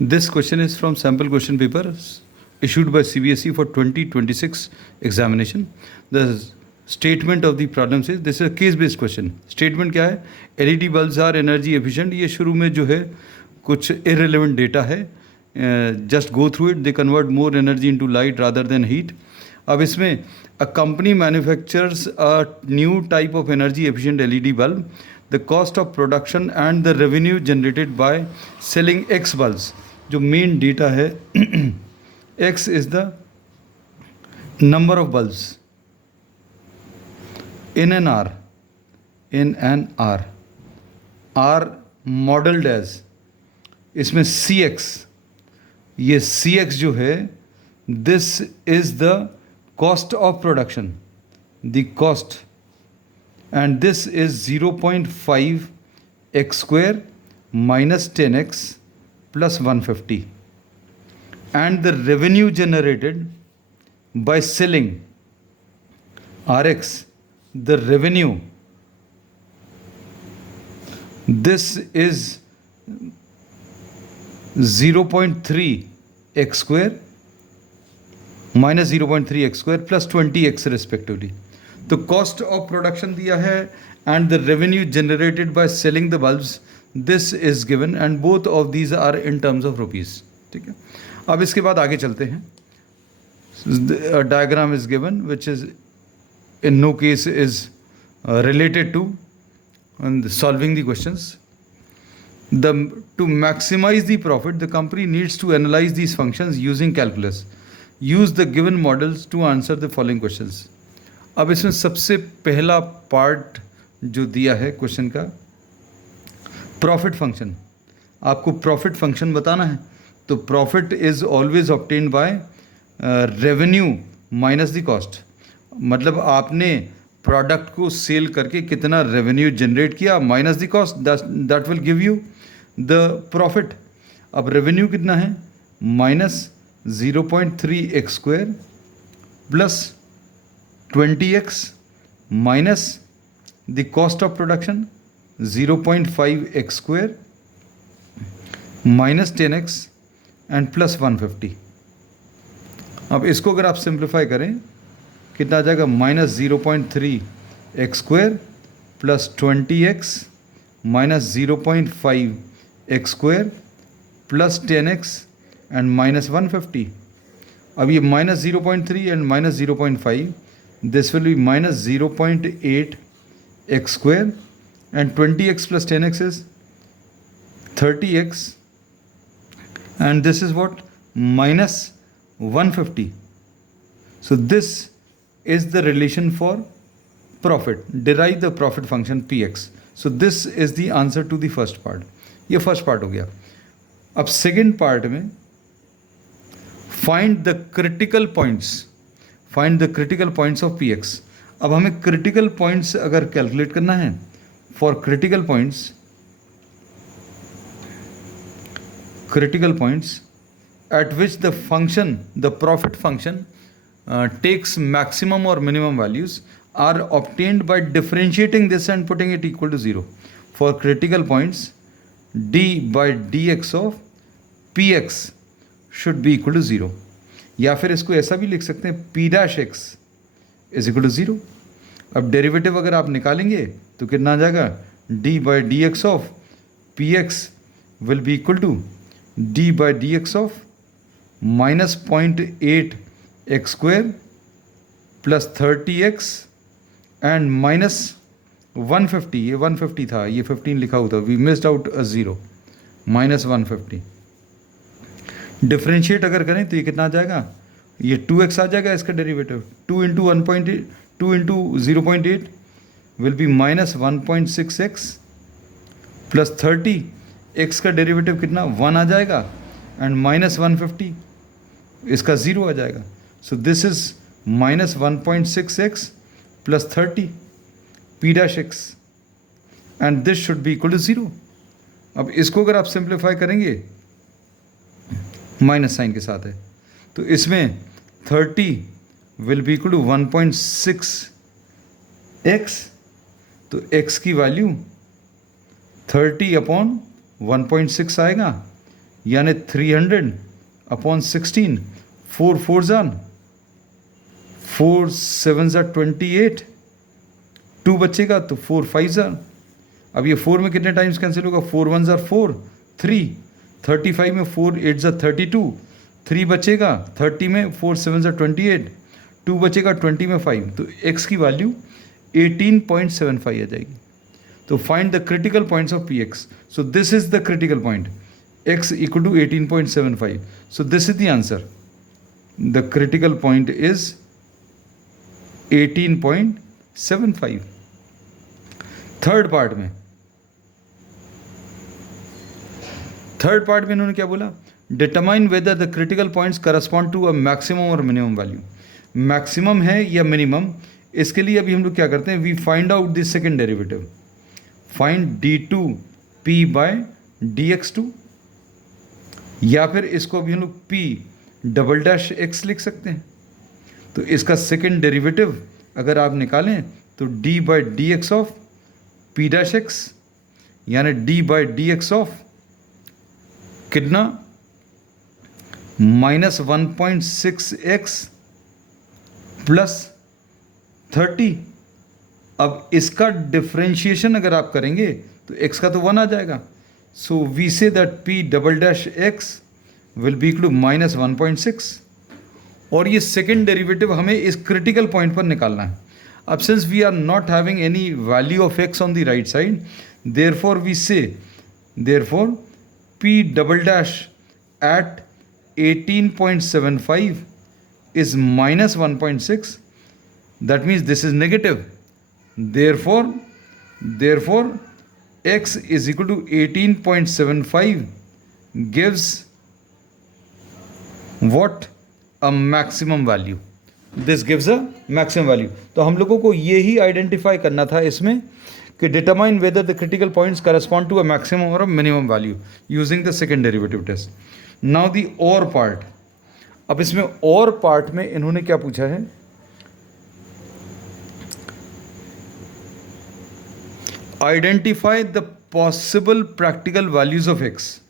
This question is from sample question paper issued by CBSE for 2026 examination. The statement of the problem says this is a case based question. Statement क्या है? LED bulbs are energy efficient. ये शुरू में जो है कुछ irrelevant data है. Just go through it. They convert more energy into light rather than heat. अब इसमें a company manufactures a new type of energy efficient LED bulb. The cost of production and the revenue generated by selling X bulbs. जो main data है X is the number of bulbs in an R are modeled as, इसमें CX, ये CX जो है this is the cost of production, the cost, and this is 0.5 x square minus 10x plus 150, and the revenue generated by selling RX, the revenue, this is 0.3 x square minus 0.3 x square plus 20x respectively. तो cost of production दिया है and the revenue generated by selling the bulbs, this is given and both of these are in terms of rupees. ठीक है, अब इसके बाद आगे चलते हैं. Diagram is given which is in no case is related to solving the questions. To maximize the profit, the company needs to analyze these functions using calculus. Use the given models to answer the following questions. अब इसमें सबसे पहला part जो दिया है question का, profit function. आपको profit function बताना है. तो profit is always obtained by revenue minus the cost. मतलब आपने प्रोडक्ट को सेल करके कितना रेवेन्यू जनरेट किया minus the cost, that will give you the profit. अब रेवेन्यू कितना है? Minus 0.3 x square plus 20x minus the cost of production 0.5 x square minus 10x and plus 150. अब इसको अगर आप सिंप्लीफाई करें कितना आ जाएगा? Minus 0.3 x square plus 20x minus 0.5 x square plus 10x and minus 150. अब ये minus 0.3 and minus 0.5, this will be minus 0.8 x square and 20x plus 10x is 30x, and this is what? Minus 150. So this is the relation for profit. Derive the profit function px. So this is the answer to the first part. ये first part हो गया. अब second part में find the critical points. Find the critical points of p x. अब हमें critical points अगर calculate करना है, for critical points at which the function, the profit function takes maximum और minimum values are obtained by differentiating this and putting it equal to 0. For critical points d by d x of p x should be equal to 0. या फिर इसको ऐसा भी लिख सकते हैं p dash x is equal to 0. अब derivative अगर आप निकालेंगे तो कितना आ जाएगा? D by d x of p x will be equal to d by d x of minus 0.8 x square plus 30x and minus 150. ये 150 था, ये 15 लिखा हुआ था, we missed out a 0, minus 150. Differentiate अगर करें तो ये कितना आ जाएगा? ये 2x आ जाएगा इसका derivative. 2 into 1.8, 2 into 0.8 will be minus 1.6x plus 30. x का डेरिवेटिव कितना? 1 आ जाएगा एंड माइनस 150 इसका 0 आ जाएगा. So this is minus 1.6x plus 30 p dash x and this should be equal to 0. अब इसको अगर आप सिंप्लीफाई करेंगे माइनस साइन के साथ है, तो इसमें 30 will be equal to 1.6 x. तो x की वैल्यू 30 अपॉन 1.6 आएगा. यानी 300/16, 4 4s are 4 7s are 28, 2 बचेगा तो 4 5s are, अब ये 4 में कितने टाइम्स कैंसिल होगा, 4 1s are 4, 3, 35 में 4 8s are 32, 3 बचेगा, 30 में 4 7s are 28, 2 बचेगा, 20 में 5, तो x की वैल्यू 18.75 आ जाएगी. तो find the critical points of p x. So this is the critical point, x equal to 18.75. So this is the answer. The critical point is 18.75. Third part में इन्होंने क्या बोला, determine whether the critical points correspond to a maximum और minimum value. Maximum है या minimum, इसके लिए अभी हम लोग क्या करते हैं, we find out this second derivative, find d2p/dx2, या फिर इसको अभी हम लोग p"x लिख सकते हैं. तो इसका सेकेंड डेरिवेटिव अगर आप निकालें तो d/dx ऑफ p'(x) यानी d/dx ऑफ कितना, -1.6x प्लस 30. अब इसका डिफ्रेंशिएशन अगर आप करेंगे तो x का तो 1 आ जाएगा. So we say that p"(x) will be equal to -1.6. और ये सेकेंड डेरिवेटिव हमें इस क्रिटिकल पॉइंट पर निकालना है. अब since we are not having any value of x on the right side, therefore we say therefore p" at 18.75 is -1.6. That means this is negative. Therefore x is equal to 18.75 gives what? A maximum value. This gives a maximum value. तो हम लोगों को ये ही identify करना था इसमें कि determine whether the critical points correspond to a maximum और a minimum value using the second derivative test. Now the और पार्ट. अब इसमें और पार्ट में इन्होंने क्या पूछा है, identify the possible practical values of x,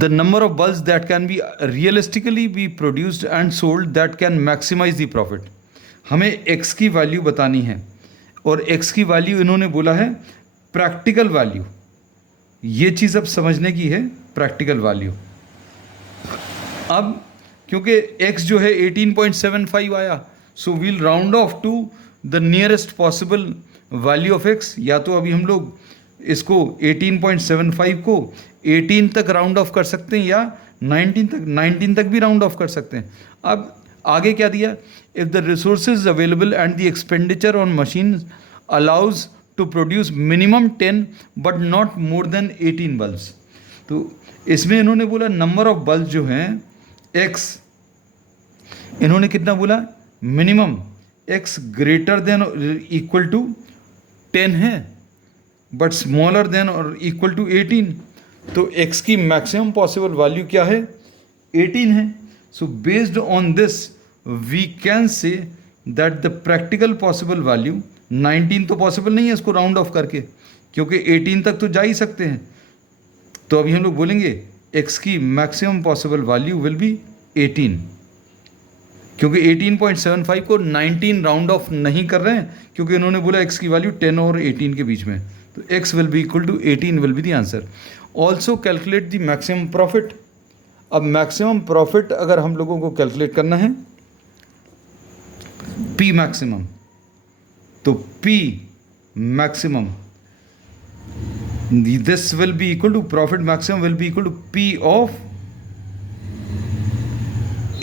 the number of bulbs that can be realistically be produced and sold that can maximize the profit. हमें x की वैल्यू बतानी है और x की वैल्यू इन्होंने बोला है प्रैक्टिकल वैल्यू. ये चीज़ अब समझने की है, प्रैक्टिकल वैल्यू. अब क्योंकि x जो है 18.75 आया, so we'll round off to the nearest possible value of x. या तो अभी हम लोग इसको 18.75 को 18 तक राउंड ऑफ कर सकते हैं या 19 तक भी राउंड ऑफ कर सकते हैं. अब आगे क्या दिया, if the resources available and the expenditure on machine allows to produce minimum 10 but not more than 18 bulbs. तो इसमें इन्होंने बोला नंबर ऑफ बल्ब जो हैं x, इन्होंने कितना बोला, मिनिमम x ग्रेटर देन और इक्वल टू 10 है बट स्मॉलर देन और इक्वल टू 18. तो x की मैक्सिमम पॉसिबल वैल्यू क्या है, 18 है. So based on this we can say that the practical possible value, 19 तो पॉसिबल नहीं है इसको राउंड ऑफ करके, क्योंकि 18 तक तो जा ही सकते हैं. तो अभी हम लोग बोलेंगे x की maximum possible value will be 18, क्योंकि 18.75 को 19 राउंड ऑफ नहीं कर रहे हैं, क्योंकि इन्होंने बोला x की वैल्यू 10 और 18 के बीच में. तो x will be equal to 18 will be the answer. Also calculate the maximum profit. अब मैक्सिमम प्रॉफिट अगर हम लोगों को कैलकुलेट करना है, P मैक्सिमम, तो P maximum this will be equal to, profit maximum will be equal to P of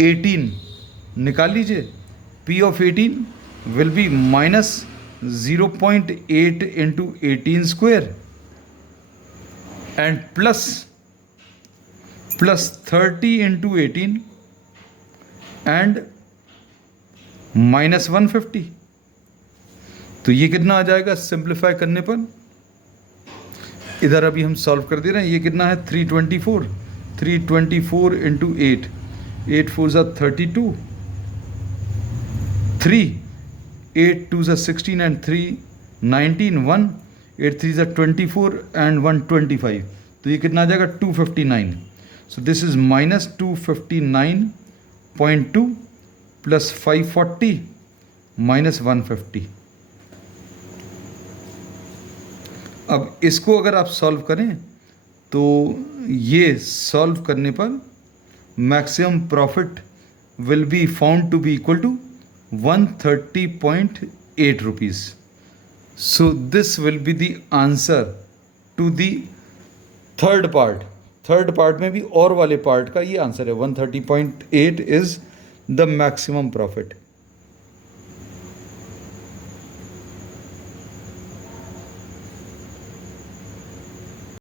18. निकाल लीजिए, P of 18 will be -0.8 into 18 square and plus 30 into 18 and -150. तो ये कितना आ जाएगा सिंप्लीफाई करने पर, इधर अभी हम सॉल्व कर दे रहे हैं. ये कितना है 324 इंटू 8, 8 4 32, 3 8 2 16 and 3 19, 1 8 3 24 and 1 25. तो ये कितना आ जाएगा 259. सो दिस इज -259.2 प्लस 540 माइनस 150. अब इसको अगर आप सॉल्व करें तो ये सॉल्व करने पर maximum profit will be found to be equal to 130.8 rupees. So this will be the answer to the third part. Third part में भी और वाले पार्ट का ये आंसर है. 130.8 is the maximum profit.